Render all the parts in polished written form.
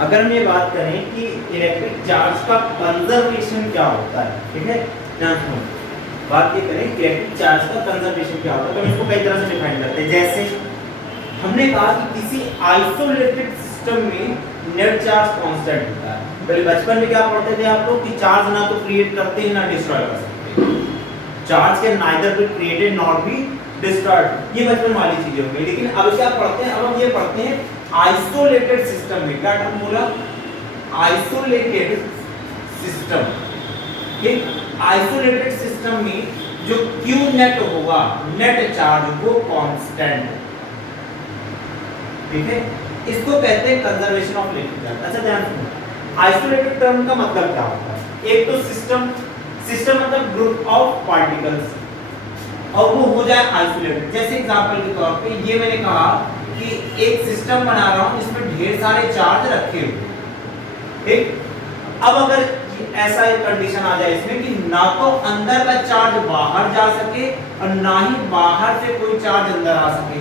अगर हम ये बात करें कि इलेक्ट्रिक चार्ज का कंजर्वेशन क्या होता है, ठीक है, ध्यान सुनो, बात ये करें कि इलेक्ट्रिक चार्ज का कंजर्वेशन क्या होता है, तो हम इसको कई तरह से डिफाइन करते हैं। जैसे हमने कहा कि किसी आइसोलेटेड सिस्टम में नेट चार्ज कांस्टेंट होता है। पहले बचपन में क्या पढ़ते थे आप लोग कि चार्ज ना तो क्रिएट करते हैं ना डिस्ट्रॉय कर सकते, charge can neither be created not be destroyed, ये बचपन वाली चीजें हो गई। लेकिन अब क्या पढ़ते हैं, अब हम ये पढ़ते हैं आइसोलेटेड सिस्टम में, क्या टर्म बोला, आइसोलेटेड सिस्टम, ठीक, आइसोलेटेड सिस्टम में जो Q नेट होगा, नेट चार्ज वो कांस्टेंट, ठीक है, इसको कहते हैं कंजर्वेशन ऑफ इलेक्ट्रिक चार्ज। अच्छा ध्यान सुनो, आइसोलेटेड टर्म का मतलब क्या होता है, एक तो सिस्टम, सिस्टम मतलब ग्रुप ऑफ पार्टिकल्स, और वो हो जाए आइसोलेटेड। जैसे एग्जांपल के तौर पे ये मैंने कहा कि एक सिस्टम बना रहा हूं जिसमें ढेर सारे चार्ज रखे हुए, ठीक, अब अगर ऐसा एक कंडीशन आ जाए इसमें कि ना तो अंदर का चार्ज बाहर जा सके और ना ही बाहर से कोई चार्ज अंदर आ सके,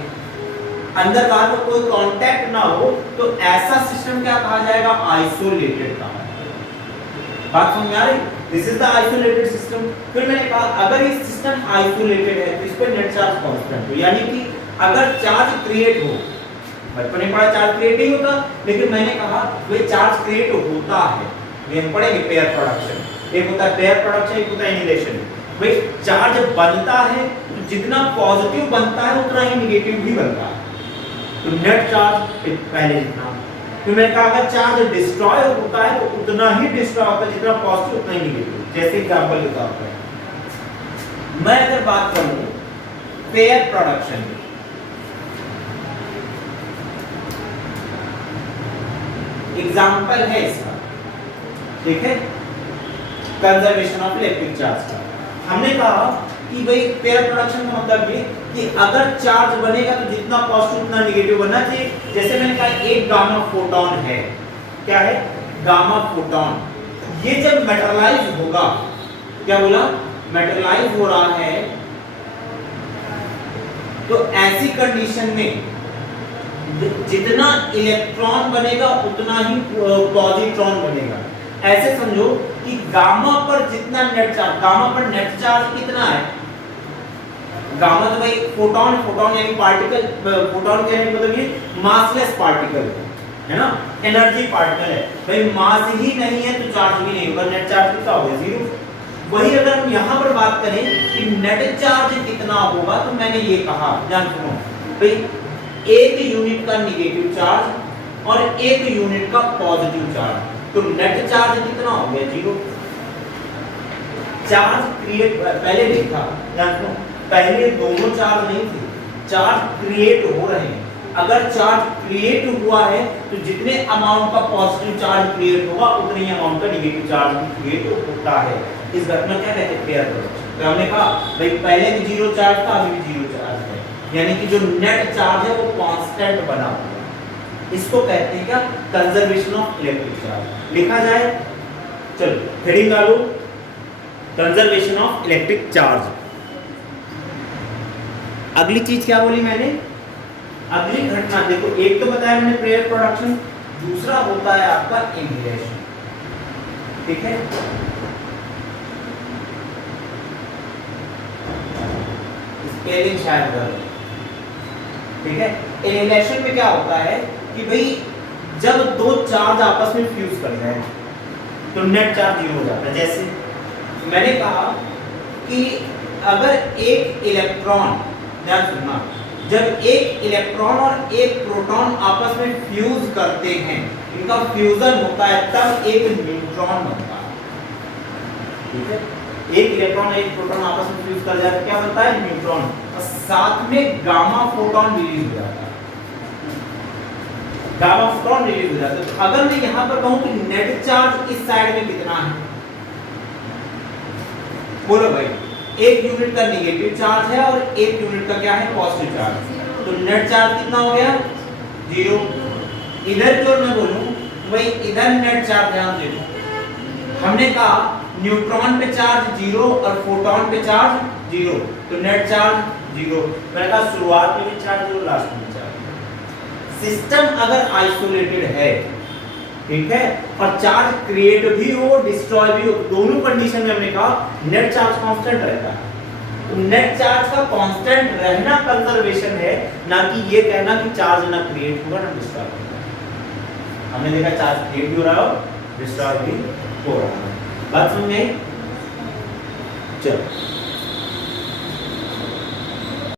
अंदर बाहर में कोई कांटेक्ट ना हो, तो ऐसा सिस्टम क्या कहा जाएगा, आइसोलेटेड कहा जाएगा। बात समझ में आ रही, this is the isolated system. फिर मैंने कहा अगर ये सिस्टम आइसोलेटेड है तो इस पर नेट चार्ज कांस्टेंट हो, यानी कि अगर चार्ज क्रिएट हो, बचपन में पढ़ा चार्ज क्रिएट नहीं होता, लेकिन मैंने कहा वे चार्ज क्रिएट होता है, ये हम पढ़ेंगे पेयर प्रोडक्शन, एक होता है पेयर प्रोडक्शन, एक होता है एनिलेशन। भाई चार्ज बनता है तो जितना पॉजिटिव बनता है उतना ही नेगेटिव भी बनता है, तो नेट चार्ज पहले जितना, फिर मैंने कहा अगर चार्ज डिस्ट्रॉय होता है तो उतना ही डिस्ट्रॉय होता है जितना पॉजिटिव उतना ही नेगेटिव। जैसे एग्जांपल के तौर पर मैं अगर बात करूं पेयर प्रोडक्शन की, एग्जांपल है इसका, ठीक है, कंजर्वेशन ऑफ इलेक्ट्रिक चार्ज का। हमने कहा कि भाई पेयर प्रोडक्शन का मतलब ये कि अगर चार्ज बनेगा तो जितना पॉजिटिव उतना नेगेटिव बनना चाहिए। जैसे मैंने कहा एक गामा फोटॉन है, क्या है, गामा फोटॉन, ये जब मेटेरियलाइज होगा, क्या बोला, मेटेरियलाइज हो रहा है, तो ऐसी कंडीशन में जितना इलेक्ट्रॉन बनेगा उतना ही पॉजिट्रॉन बनेगा। ऐसे समझो कि गामा पर जितना नेट चार्ज, गामा पर नेट चार्ज कितना है, गामा तो भाई फोटॉन, फोटॉन यानी पार्टिकल, फोटॉन क्या है मतलब ये मासलेस पार्टिकल है ना, एनर्जी पार्टिकल है, भाई मास ही नहीं है तो चार्ज भी नहीं होगा, नेट चार्ज कितना होगा, जीरो। वही अगर हम यहाँ पर बात करें कि नेट चार्ज कितना होगा, तो मैंने ये कहा, ध्यान सुनो भाई, एक यूनिट का नेगेटिव चार्ज और एक यूनिट का पॉजिटिव चार्ज, तो नेट चार्ज कितना हो गया, जीरो। चार्ज क्रिएट पहले देखा, ध्यान सुनो, पहले दोनों चार्ज नहीं थे, चार्ज क्रिएट हो रहे हैं। अगर चार्ज क्रिएट हुआ है तो जितने अमाउंट का पॉजिटिव चार्ज क्रिएट होगा उतने ही अमाउंट का नेगेटिव चार्ज भी क्रिएट होता है। इस घटना क्या कहते हैं, पेयर प्रोडक्शन। तो हमने कहा भाई पहले भी जीरो चार्ज था, अभी भी जीरो चार्ज है, यानी कि जो नेट चार्ज है वो कांस्टेंट बना हुआ है। इसको कहते हैं क्या, कंजर्वेशन ऑफ इलेक्ट्रिक चार्ज। लिखा जाए, चलो हेडिंग डालो, कंजर्वेशन ऑफ इलेक्ट्रिक चार्ज। अगली चीज क्या बोली मैंने, अगली घटना देखो, एक तो बताया मैंने पेयर प्रोडक्शन, दूसरा होता है आपका इनहेलेशन, ठीक है। स्पेलिंग शायद गलत, ठीक है। इनहेलेशन में क्या होता है कि भाई जब दो चार्ज आपस में फ्यूज कर जाए तो नेट चार्ज जीरो हो जाता है। जैसे मैंने कहा कि अगर एक इलेक्ट्रॉन, ध्यान सुनना, जब एक इलेक्ट्रॉन और एक प्रोटॉन आपस में फ्यूज करते हैं, इनका फ्यूजन होता है, तब एक न्यूट्रॉन बनता है, ठीक है। एक इलेक्ट्रॉन एक प्रोटॉन आपस में फ्यूज कर जाए तो क्या बनता है, न्यूट्रॉन, और साथ में गामा फोटॉन रिलीज हो जाता है, गामा फोटॉन रिलीज हो जाता है। तो अगर मैं यहां पर कहूं कि नेट चार्ज इस साइड में कितना है, बोलो भाई, एक यूनिट का नेगेटिव चार्ज है और एक यूनिट का क्या है, पॉजिटिव चार्ज, तो नेट चार्ज कितना हो गया, जीरो। इधर की ओर मैं बोलूं भाई इधर नेट चार्ज, ध्यान दे दो, हमने कहा न्यूट्रॉन पे चार्ज जीरो और फोटॉन पे चार्ज जीरो, तो नेट चार्ज जीरो। मैंने कहा शुरुआत में भी चार्ज जीरो, लास्ट में चार्ज। सिस्टम अगर आइसोलेटेड है ठीक है, और चार्ज क्रिएट भी हो डिस्ट्रॉय भी हो, दोनों कंडीशन में हमने कहा नेट चार्ज कांस्टेंट रहता है। तो नेट चार्ज का कांस्टेंट रहना कंजर्वेशन है, ना कि ये कहना कि चार्ज ना क्रिएट होगा ना डिस्ट्रॉय होगा। हमने देखा चार्ज क्रिएट भी हो रहा है डिस्ट्रॉय भी हो रहा है। बात समझ में आई? चलो